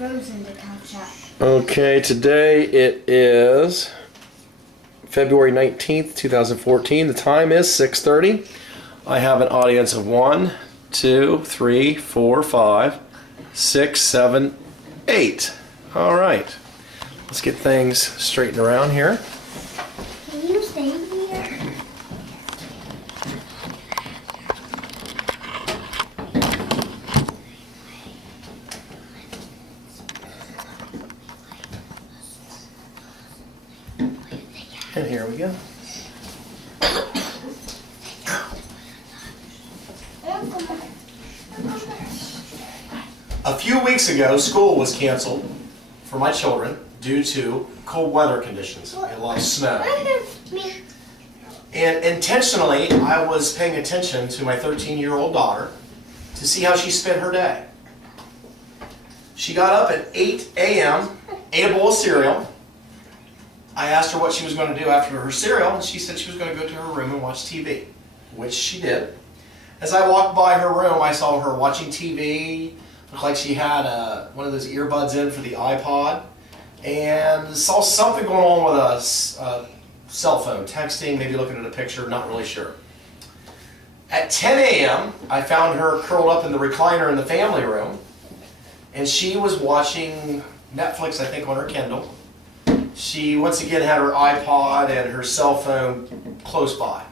frozen to catch up. Okay, today it is February 19th, 2014. The time is 6:30. I have an audience of 1, 2, 3, 4, 5, 6, 7, 8. All right. Let's get things straightened around here. Can you stay here? And here we go. A few weeks ago, school was canceled for my children due to cold weather conditions. We had a lot of snow. And intentionally, I was paying attention to my 13-year-old daughter to see how she spent her day. She got up at 8 a.m., ate a bowl of cereal. I asked her what she was going to do after her cereal, and she said she was going to go to her room and watch TV, which she did. As I walked by her room, I saw her watching TV. Looked like she had one of those earbuds in for the iPod, and saw something going on with a cell phone, texting, maybe looking at a picture, not really sure. At 10 a.m., I found her curled up in the recliner in the family room, and she was watching Netflix, I think, on her Kindle. She once again had her iPod and her cell phone close by.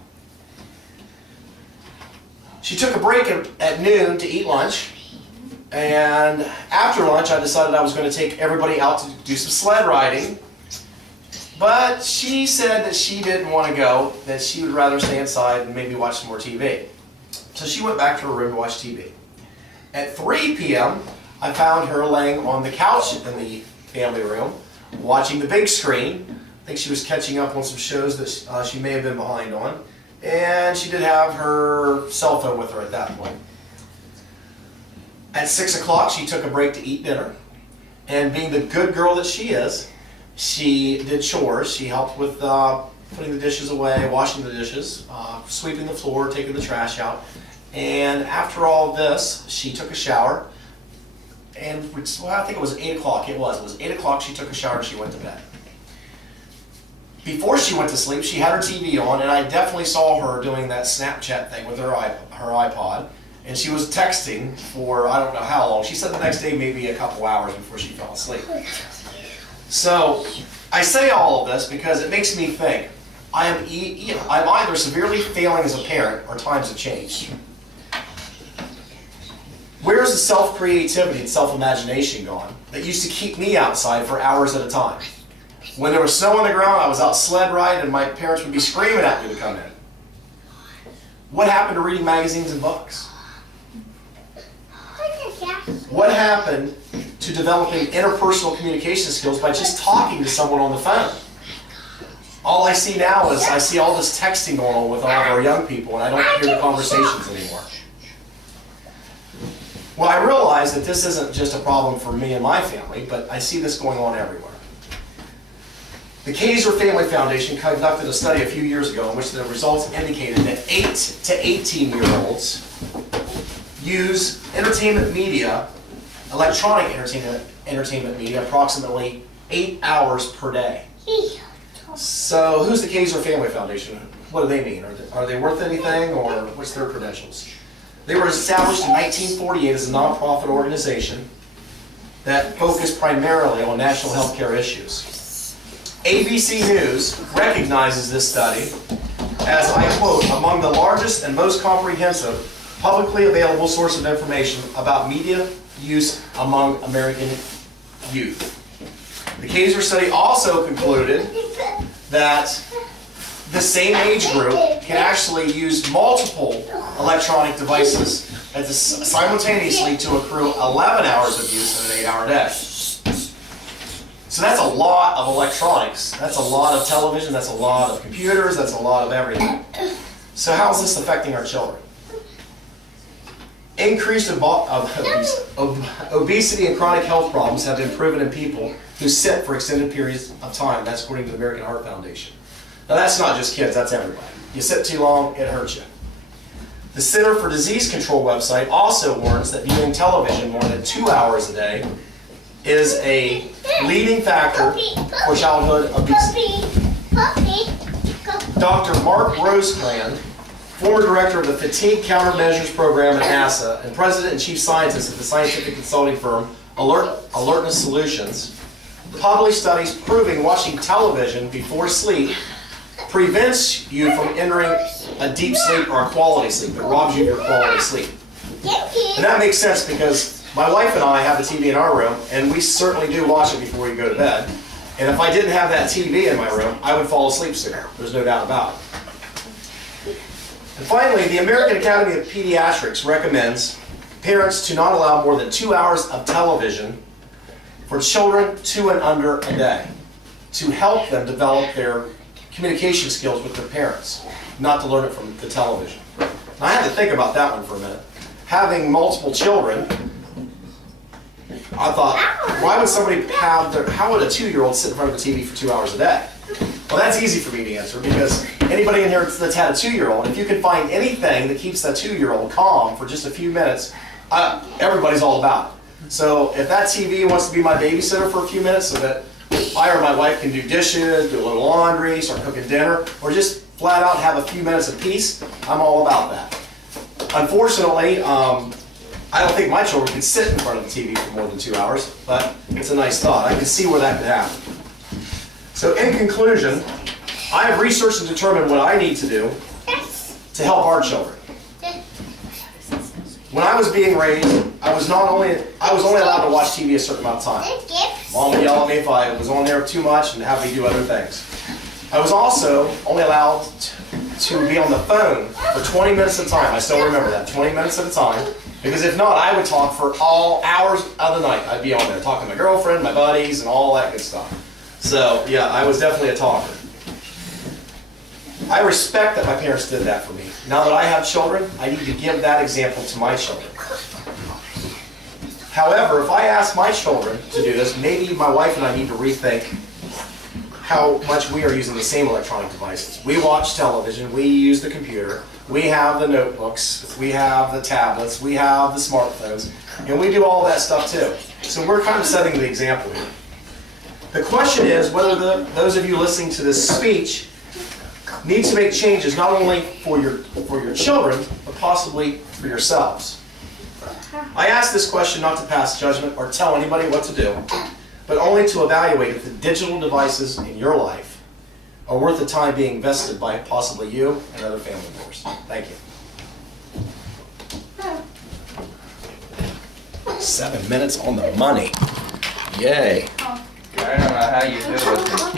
She took a break at noon to eat lunch, and after lunch I decided I was going to take everybody out to do some sled riding, but she said that she didn't want to go, that she would rather stay inside and maybe watch some more TV. So she went back to her room to watch TV. At 3 p.m. I found her laying on the couch in the family room, watching the big screen. I think she was catching up on some shows that she may have been behind on. And she did have her cell phone with her at that point. At 6 o'clock, she took a break to eat dinner. And being the good girl that she is, she did chores. She helped with putting the dishes away, washing the dishes, sweeping the floor, taking the trash out. And after all this, she took a shower. And well, I think it was 8 o'clock. It was 8 o'clock. She took a shower and she went to bed. Before she went to sleep, she had her TV on, and I definitely saw her doing that Snapchat thing with her iPod. And she was texting for I don't know how long. She said the next day maybe a couple hours before she fell asleep. So I say all of this because it makes me think I'm either severely failing as a parent or times have changed. Where's the self-creativity and self-imagination gone that used to keep me outside for hours at a time? When there was snow on the ground, I was out sled riding and my parents would be screaming at me to come in. What happened to reading magazines and books? What happened to developing interpersonal communication skills by just talking to someone on the phone? All I see now is I see all this texting going on with all of our young people, and I don't hear the conversations anymore. Well, I realize that this isn't just a problem for me and my family, but I see this going on everywhere. The Kaiser Family Foundation conducted a study a few years ago in which the results indicated that 8 to 18-year-olds use entertainment media, electronic entertainment media, approximately 8 hours per day. So who's the Kaiser Family Foundation? What do they mean? Are they worth anything, or what's their credentials? They were established in 1948 as a nonprofit organization that focused primarily on national health care issues. ABC News recognizes this study as, I quote, among the largest and most comprehensive publicly available source of information about media use among American youth. The Kaiser study also concluded that the same age group can actually use multiple electronic devices simultaneously to accrue 11 hours of use in an 8-hour day. So that's a lot of electronics. That's a lot of television. That's a lot of computers. That's a lot of everything. So how is this affecting our children? Increased obesity and chronic health problems have been proven in people who sit for extended periods of time. That's according to the American Heart Foundation. Now that's not just kids, that's everybody. You sit too long, it hurts you. The Center for Disease Control website also warns that viewing television more than 2 hours a day is a leading factor for childhood obesity. Dr. Mark Rosecrans, former director of the Fatigue Countermeasures Program at NASA and president and chief scientist at the scientific consulting firm Alertness Solutions, published studies proving watching television before sleep prevents you from entering a deep sleep or a quality sleep. It robs you of your quality sleep. And that makes sense because my wife and I have a TV in our room, and we certainly do watch it before we go to bed. And if I didn't have that TV in my room, I would fall asleep sooner. There's no doubt about it. And finally, the American Academy of Pediatrics recommends parents to not allow more than 2 hours of television for children 2 and under a day to help them develop their communication skills with their parents, not to learn it from the television. Now, I had to think about that one for a minute. Having multiple children, I thought, why would somebody how would a 2-year-old sit in front of a TV for 2 hours a day? Well, that's easy for me to answer because anybody in here that's had a 2-year-old, if you can find anything that keeps that 2-year-old calm for just a few minutes, everybody's all about it. So if that TV wants to be my babysitter for a few minutes so that I or my wife can do dishes, do a little laundry, start cooking dinner, or just flat out have a few minutes of peace, I'm all about that. Unfortunately, I don't think my children can sit in front of the TV for more than 2 hours, but it's a nice thought. I can see where that could happen. So in conclusion, I have researched and determined what I need to do to help our children. When I was being raised, I was only allowed to watch TV a certain amount of time. Mom would yell at me if I was on there too much and have me do other things. I was also only allowed to be on the phone for 20 minutes at a time. I still remember that, 20 minutes at a time. Because if not, I would talk for all hours of the night. I'd be on there talking to my girlfriend, my buddies, and all that good stuff. So, yeah, I was definitely a talker. I respect that my parents did that for me. Now that I have children, I need to give that example to my children. However, if I ask my children to do this, maybe my wife and I need to rethink how much we are using the same electronic devices. We watch television, we use the computer, we have the notebooks, we have the tablets, we have the smartphones, and we do all that stuff too. So we're kind of setting the example here. The question is whether those of you listening to this speech need to make changes not only for your children, but possibly for yourselves. I ask this question not to pass judgment or tell anybody what to do, but only to evaluate if the digital devices in your life are worth the time being invested by possibly you and other family members. Thank you. 7 minutes on the money. Yay. I don't know how you do it.